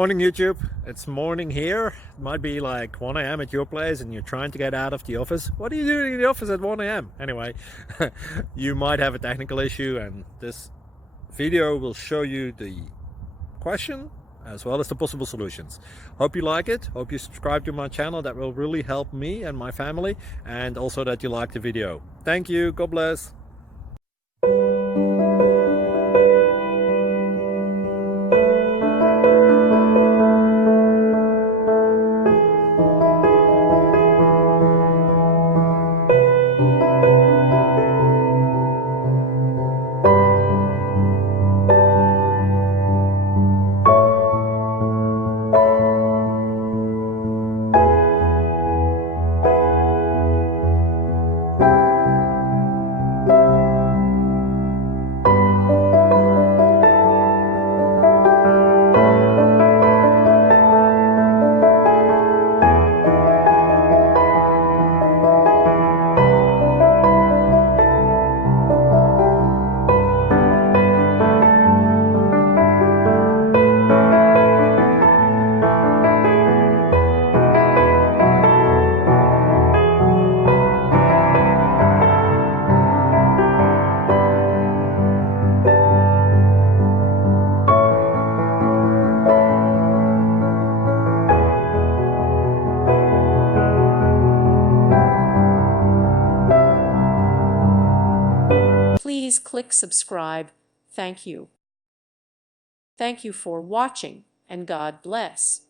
Morning YouTube, it's morning here. It might be like 1 a.m. at your place and you're trying to get out of the office. What are you doing in the office at 1 a.m.? Anyway, you might have a technical issue and this video will show you the question as well as the possible solutions. Hope you like it, hope you subscribe to my channel. That will really help me and my family, and also that you like the video. Thank you, God bless. Please click subscribe. Thank you. Thank you for watching, and God bless.